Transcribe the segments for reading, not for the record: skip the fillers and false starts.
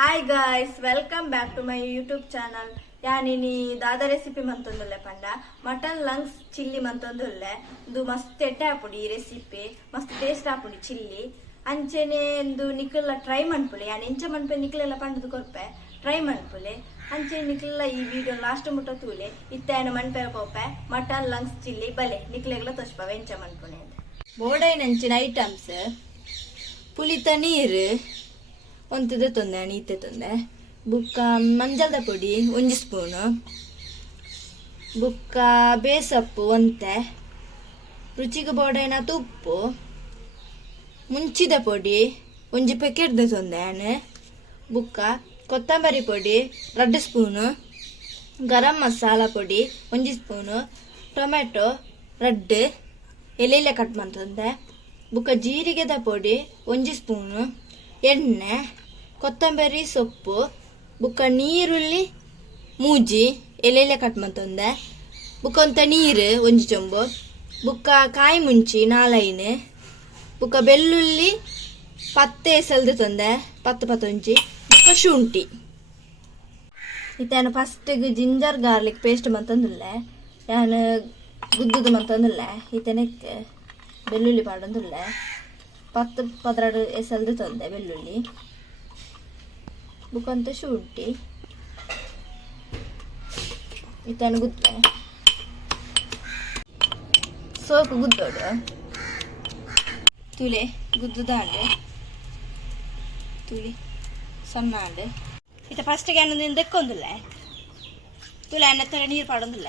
Hi guys, welcome back to my YouTube channel. ಯಾನಿನಿ ದಾದ recipe ಮಂತೊಂದುಲ್ಲೆ ಪಂಡ ಮಟನ್ ಲಂಗ್ಸ್ ಚಿಲ್ಲಿ ಮಂತೊಂದುಲ್ಲೆ. ಇದು ಮಸ್ತ್ ಎಡ್ಡೆ ಹಾಪುಡಿ ಈ ರೆಸಿಪಿ, ಮಸ್ತ್ ಟೇಸ್ಟ್ ಹಾಪುಡಿ ಚಿಲ್ಲಿ. ಅಂಚೆನೆ ಎಂದು ನಿಕ್ಲೆಲ್ಲ ಟ್ರೈ ಮನ್ಪುಲೆ. ಯಾನ್ ಎಂಚ ಮನ್ಪೆ ನಿಕ್ಲೆಲ್ಲ ಪಂಡದು ಕೊರ್ಪೆ ಟ್ರೈ ಮನ್ಪುಲೆ. ಅಂಚೆ ನಿಕ್ಲೆಲ್ಲ ಈ ವಿಡಿಯೋ ಲಾಸ್ಟ್ ಮುಟ್ಟ ತೂಲೆ ಇತ್ತೇನು ಮನ್ಪೆ ಕೊಪ್ಪೆ ಮಟನ್ ಲಂಗ್ಸ್ ಚಿಲ್ಲಿ ಬಲೆ ನಿಕ್ಲೆಗ್ಲ ತೋಚ್ಪವೆ ಎಂಚ ಮನ್ಪುನೆ ಅಂತ. ಬೋಡೈನಂಚಿನ ಐಟಮ್ಸ್: ಪುಳಿತ ನೀರು ಒಂತದ ತೊಂದೆ ನೀತೆ ತೊಂದೆ, ಬುಕ್ಕ ಮಂಜಲ್ದ ಪೊಡಿ 1 ಸ್ಪೂನು, ಬುಕ್ಕ ಬೇಸಪ್ಪು ಒಂತೆ, ರುಚಿಗೆ ಬೋಡೈನ ತುಪ್ಪು, ಮುಂಚಿದ ಪೊಡಿ 1 ಪ್ಯಾಕೆಟ್ದ ತೊಂದೆ, ಬುಕ್ಕ ಕೊತ್ತಂಬರಿ ಪೊಡಿ 2 ಸ್ಪೂನು, ಗರಂ ಮಸಾಲ ಪೊಡಿ 1 ಸ್ಪೂನು, ಟೊಮೆಟೊ 2 ಎಲೆಲೆ ಕಟ್ ಮಾಡ್ತಂದೆ, ಬುಕ್ಕ ಜೀರಿಗೆದ ಪೊಡಿ 1 ಸ್ಪೂನು, ಎಣ್ಣೆ, ಕೊತ್ತಂಬರಿ ಸೊಪ್ಪು, ಬುಕ್ಕ ನೀರುಳ್ಳಿ ಮೂಜಿ ಎಲೆಲೆ ಕಟ್ ಮಾಡ್ತಂದೆ, ಬುಕ್ಕ ಒಂತ ನೀರು 1 ಚೊಂಬು, ಬುಕ್ಕ ಕಾಯಿ ಮುಂಚಿ 4 ಬುಕ್ಕ ಬೆಳ್ಳುಳ್ಳಿ 10 ಎಸಲ್ದು ತಂದೆ 10 ಬುಕ್ಕ ಶುಂಠಿ. ಇತ್ತೇನು ಫಸ್ಟ್ ಜಿಂಜರ್ ಗಾರ್ಲಿಕ್ ಪೇಸ್ಟ್ ಮಂತಂದುಲ್ಲೆ, ನಾನು ಗುದ್ದುದು ಮಂತಂದುಲ್ಲೆ. ಈತನಕ್ಕೆ ಬೆಳ್ಳುಳ್ಳಿ ಪಾಡಂದುಲ್ಲೆ 10-12 ಎಸಲ್ದು ತಂದೆ ಬೆಳ್ಳುಳ್ಳಿ, ಬುಕ್ಕಂತ ಶುಂಠಿ ಇತ್ತನು ಗುದ್ದೆ ಸೋಕು ಗುದ್ದೋಡು ತುಳಿ ಗುದ್ದುದಾಂಡು ತುಳಿ ಸಣ್ಣ ಆಂಡು ಇತ್ತ ಫಸ್ಟಿಗೆ ಅನ್ನೋದಿಂದ ತೆಕ್ಕೊಂದಿಲ್ಲ ತುಳಿ ಅನ್ನ ತರ ನೀರು ಪಾಡೊಂದಿಲ್ಲ.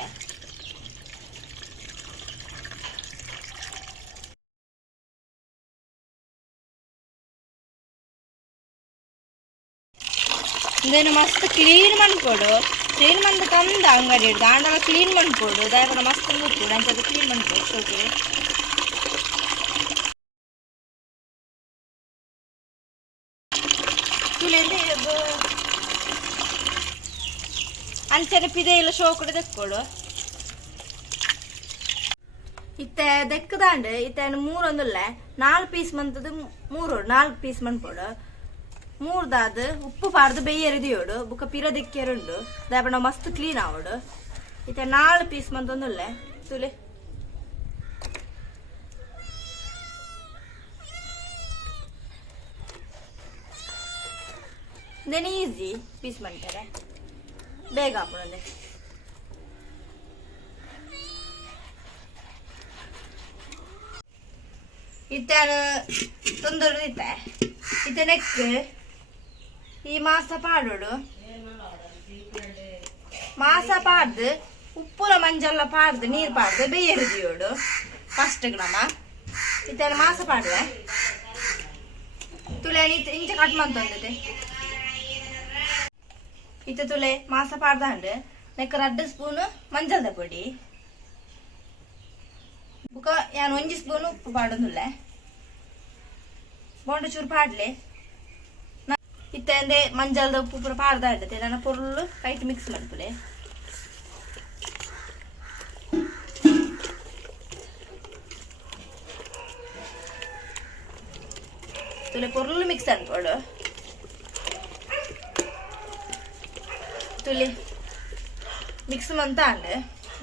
ಇದನ್ನು ಮಸ್ತ್ ಕ್ಲೀನ್ ಮಾಡ್ಕೊಡು, ಕ್ಲೀನ್ ಮಾಡಿ ತಂದ ಅಂಗಡಿ ಹಿಡ್ದು ಆಂಡಲ ಕ್ಲೀನ್ ಮಾಡ್ಕೊಡು, ದಯಪಡ ಮಸ್ತ್ ಮುಟ್ಟು ಅಂಚದು ಕ್ಲೀನ್ ಮಾಡ್ಕೊಡು. ಸೋಕೆ ತುಳಿಯಲ್ಲಿ ಅಂಚನೆ ಪಿದೆ ಇಲ್ಲ ಶೋಕುಡು ತೆಕ್ಕೊಡು. ಇತ್ತೆ ದೆಕ್ಕದಾಂಡು ಇತ್ತೇನು 3 4 ಪೀಸ್ ಮಂತದ್ದು 4 ಪೀಸ್ ಮನ್ಕೊಡು. 3 ಉಪ್ಪು ಪಾಡ್ದು ಬೇಯರಿದಿಯೋಡು ಬುಕ್ಕ ಪಿರ ದಿಕ್ಕೆರುಂಡು ದಯಪಡ ಮಸ್ತ್ ಕ್ಲೀನ್ ಆವಡು. ಇತ್ತೆ 4 ಪೀಸ್ ಮಂತೊಂದುಲ್ಲೆ ತುಲೆ ದೆನ್ ಈಸಿ ಪೀಸ್ ಮಾಡ್ತಾರೆ ಬೇಗ ಹಾಕೋಣದೆ. ಇತ್ತೇನು ತೊಂದರೆ ಇತ್ತೆ ಇತ್ತೆ ನೆಕ್ ಈ ಮಾಸ ಪಾಡೋಡು, ಮಾಸ ಪಾಡ್ದು ಉಪ್ಪುಲ ಮಂಜಲ್ಲ ಪಾಡ್ದು ನೀರು ಪಾಡ್ದು ಬೇಯರಿದಿಯೋಡು ಫಸ್ಟ್ ನಮ್ಮ ಇತ್ತೇನು ಮಾಸ ಪಾಡುವೆ ತುಲೆ ಇಂಚ ಕಟ್ ಮಾಡ್ತಂದತೆ. ಇತ್ತ ತುಲೆ ಮಾಸ ಪಾಡ್ದಂಡು ನೆಕ್ 2 ಸ್ಪೂನು ಮಂಜಲ್ದ ಪೊಡಿ, ಬುಕ್ಕ ಯಾನು 1 ಸ್ಪೂನು ಉಪ್ಪು ಪಾಡೋದಿಲ್ಲ, ಬೋಂಡ ಚೂರು ಪಾಡ್ಲೆ ಇತ್ತಂದೆ ಮಂಜಲ್ದ ಉಪ್ಪು ಪೂರ ಪಾಡ್ದ ಇಡ್ತದೆ. ನನ್ನ ಪೊರ್ಲು ಕೈಟ್ ಮಿಕ್ಸ್ ಮಾಡ್ತಲೆ. ತುಲೆ ಪೊರ್ಲು ಮಿಕ್ಸ್ ಅನ್ಕೊಡು ತುಲಿ ಮಿಕ್ಸ್ ಮಂತ ಅಂಡ್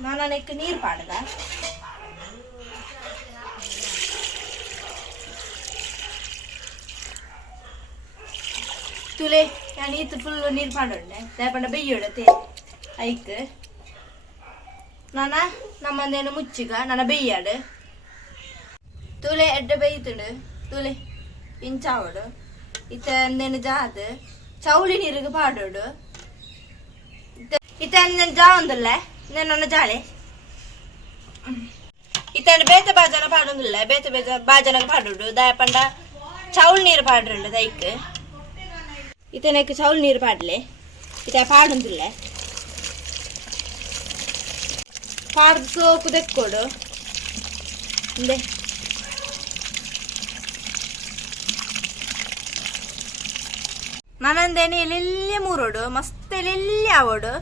ನಾನು ನೆಕ್ ನೀರು ಪಾಡ್ದ ತುಲೆ ನಾನು ಈತು ಫುಲ್ ನೀರು ಪಾಡೊಂಡೆ ದಯಪಂಡ ಬೆಯ್ಯೋಡತೆ ಐಕ್ ನಾನು ನಮ್ಮಂದೇನು ಮುಚ್ಚಿಗ ನನ್ನ ಬೆಯ್ಯಾಡು ತುಲೆ ಎಡ್ಡ ಬೇಯ್ತುಡು ತುಲೆ ಇಂಚಾವಡು ಇತ್ತಂದೇನು ಜಾದ್ ಚೌಳಿ ನೀರಿಗೆ ಪಾಡೋಡು ಇತ್ತ ಜಾ ಒಂದಲ್ಲ ನನ್ನ ಜಾಳೆ ಇತ್ತ ಬೇತ ಬಾಜನ ಪಾಡೊಂದಿಲ್ಲ ಬೇತ ಬಾಜನ ಪಾಡೋಡು ದಯಪಂಡ ಚೌಲ್ ನೀರು ಪಾಡ್ರಂಡು ದೈಕ್ ಇತನಕ್ಕೆ ಚೌಲ್ ನೀರು ಪಾಡ್ಲೆ ಇತ ಪಾಡೊಂದಿಲ್ಲ ಪಾಡ್ದು ಸೋಕು ತೆಕ್ಕೊಡು ಇಂದೆ ನನ್ನಂದೇನೆ ಎಲ್ಲೆಲ್ಲಿ ಮೂರೋಡು ಮಸ್ತ್ ಎಲ್ಲೆಲ್ಲಿ ಆವೋಡು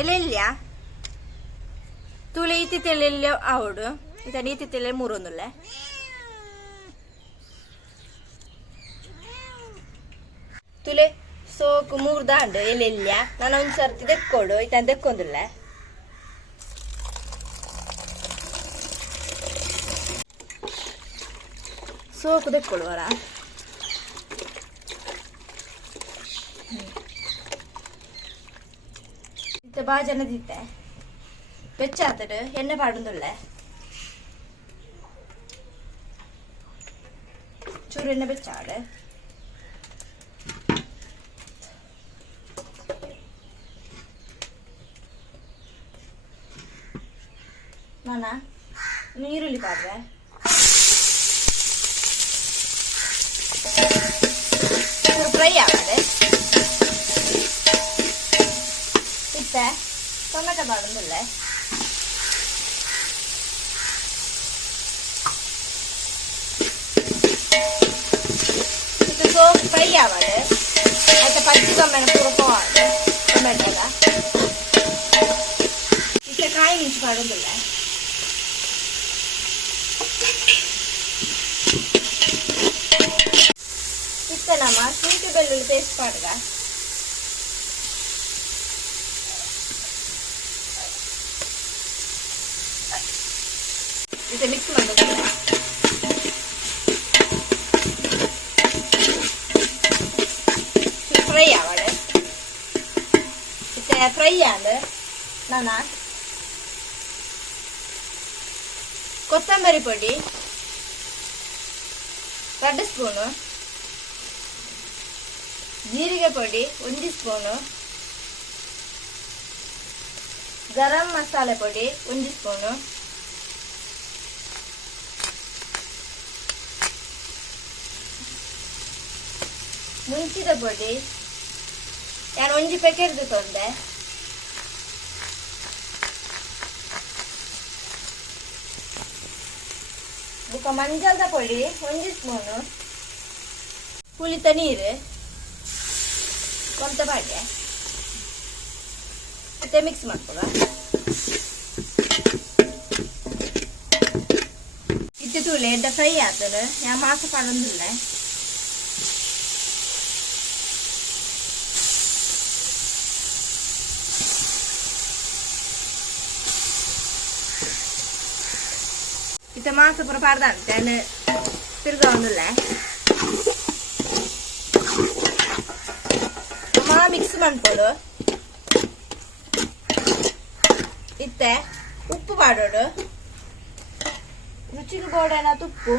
ಎಲ್ಲೆಲ್ಲಿಯ ತುಳಿ ಇತ್ತಿತ್ತೆಲ್ಲೆಲ್ಲಿ ಆವೋಡು ಇತ ನೀತಿ ತಿಲೆ ಮೂರೊಂದುಲ್ಲೆ ತುಲೆ ಸೋಕು ಮೂರು ದಾಂಡು ಎಲ್ಲೆಲ್ಲ ನಾನು ಒಂದು ಸರ್ತಿ ದೆಕ್ಕೊಡು ಇತ ದೆಕ್ಕೊಂದುಲ್ಲೆ ಸೋಕು ದೆಕ್ಕೊಡುವರ ಇತ್ತ ಬಾಜನ ದಿತ್ತೆ വെച്ചാത്തിട്ട് എണ്ണ പാടുന്നുള്ളേ ചൂട് എണ്ണ വെച്ചാട് നാനാ നീരുള്ളി പാടുവേ ഫ്രൈ ആവാതെ ഇപ്പേ ടൊമാറ്റോ പാടുന്നുള്ളേ ഫ്രൈ ആവാതെ അതിന്റെ പച്ച കമ്മനെ പുറപ്പോവാതെ ടൊമാറ്റോല ഇത്തെ കായ നീച്ച് പാടുന്നില്ല ഇത്തെ നമ്മ ശുಂಠಿ ಬೆಳ್ಳುಳ್ಳಿ ಪೇಸ್ಟ್ ಪಾಡುಗ ಇತ್ತೆ ಮಿಕ್ಸ್ ಮಾಡೋದು ಫ್ರೈ ಆವಾಡೆ ಇತ್ತೆ ಫ್ರೈ ಆದ ನಾನ ಕೊತ್ತಂಬರಿ ಪೊಡಿ 2 ಸ್ಪೂನು ಜೀರಿಗೆ ಪೊಡಿ 1 ಸ್ಪೂನು ಗರಂ ಮಸಾಲೆ ಪೊಡಿ 1 ಸ್ಪೂನು ಮುಂಚಿದ ಪೊಡಿ ನಾನು 1 ಪ್ಯಾಕೆಟ್ ತಂದೆ ಬುಕ್ಕ ಮಂಜಾದ ಪೊಡಿ 1 ಸ್ಪೂನು ಪುಳಿತ ನೀರು ಕೊಂತ ಬಾಡ್ಯ ಮತ್ತೆ ಮಿಕ್ಸ್ ಮಾಡ್ಕೊಳ ಇತ್ತು ತುಳಿ ಎಡ್ಡ ಫ್ರೈ ಆತದ ಯಾ ಮಾಸ ಪಡೊಂದಿಲ್ಲ ಇತ್ತ ಮಾಸ ಪುರ ಪಾಡ್ದಂತೆ ತಿರ್ಗ ಒಂದಿಲ್ಲ ಅಮ್ಮ ಮಿಕ್ಸ್ ಮಾಡ್ಕೊಡು ಇತ್ತೆ ಉಪ್ಪು ಪಾಡೋಡು ರುಚಿಗೆ ಬೋಡನ ತುಪ್ಪು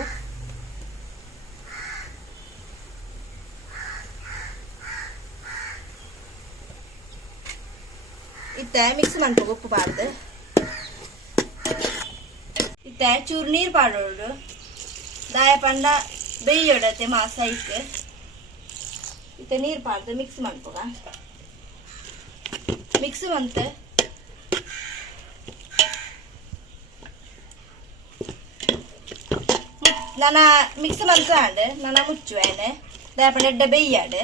ಇತ್ತೆ ಮಿಕ್ಸ್ ಮಾಡ್ಕೊ ಉಪ್ಪು ಪಾಡ್ದು ಇತ್ತೆ ಚೂರು ನೀರು ಪಾಡೋಡು ದಾಯ ಪಂಡ ಬೇಯೋಡತ್ತೆ ಮಾಸ ಇಕ್ಕೆ ಇತ್ತೆ ನೀರು ಪಾಡ್ದು ಮಿಕ್ಸ್ ಮಾಡ್ಕೊಗ ಮಿಕ್ಸ್ ಮಂತ್ ನಾನು ಮಿಕ್ಸ್ ಮಂತ್ರಾಂಡ್ ನಾನು ಮುಚ್ಚುವೇನೆ ದಾಯ ಪಂಡ ಎಡ್ಡ ಬೇಯ್ಯಾಡು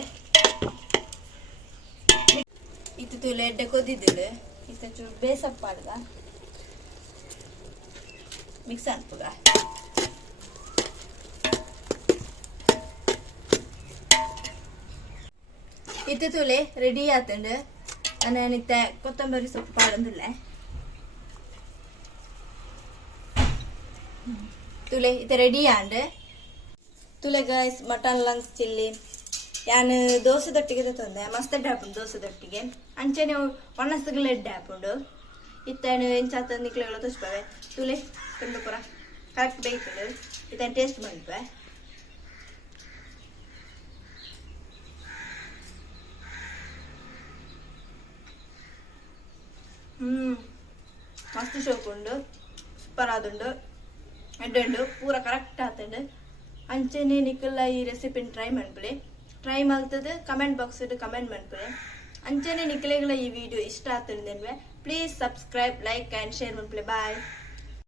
ಇತ್ತು ತುಳು ಎಡ್ಡ ಕೊದ್ದಿದ್ದು ಇತ್ತ ಚೂರು ಬೇಸಪ್ಪ ಪಾಡ್ದ ಮಿಕ್ಸ್ ಅನ್ಪುಗ ಇತ್ತು ತುಲೆ ರೆಡಿ ಆತಂಡು ನಾನು ಇತ್ತ ಕೊತ್ತಂಬರಿ ಸೊಪ್ಪು ಪಾಡಂದಿಲ್ಲ ತುಲೆ ಇತ್ತ ರೆಡಿ ಆಂಡ್ ತುಲೆ ಗೈಸ್ ಮಟನ್ ಲಂಗ್ಸ್ ಚಿಲ್ಲಿ ಯಾನು ದೋಸೆದೊಟ್ಟಿಗೆ ತಂದೆ ಮಸ್ತ್ ಎಡ್ಡೆ ಹಾಪುಂಡು ದೋಸೆದೊಟ್ಟಿಗೆ ಅಂಚೆನೆ ಒಣಸಗಳು ಎಡ್ಡೆ ಹಾಪುಂಡು ಇತ್ತೇನು ಎಂಚಾತ ನಿಕ್ಲೆಗಳು ತೋರಿಸ್ಬಾವೆ ತುಲೆ ತುಂಬ ಪುರ ಕರೆಕ್ಟ್ ಬೇಯ್ತದೆ ಇದನ್ನು ಟೇಸ್ಟ್ ಮಾಡ್ಬೇ ಮಸ್ತ್ ಶೋಕುಂಡು ಸೂಪರ್ ಆದುಂಡು ಎಡ್ಡುಂಡು ಪೂರ ಕರೆಕ್ಟ್ ಆತಂಡು ಅಂಚೆನೆ ನಿಕ್ಕಲ್ಲ ಈ ರೆಸಿಪಿನ ಟ್ರೈ ಮಾಡ್ತದೆ ಕಮೆಂಟ್ ಬಾಕ್ಸ್ ಕಮೆಂಟ್ ಮಾಡ್ಬಿಡಿ ಅಂಚೆನೆ ನಿಕ್ಕಲೆಗಳ ಈ ವಿಡಿಯೋ ಇಷ್ಟ ಆತಂದ್ರೆ please subscribe like and share ಮಾಡ್ಬಿಡಿ ಬಾಯ್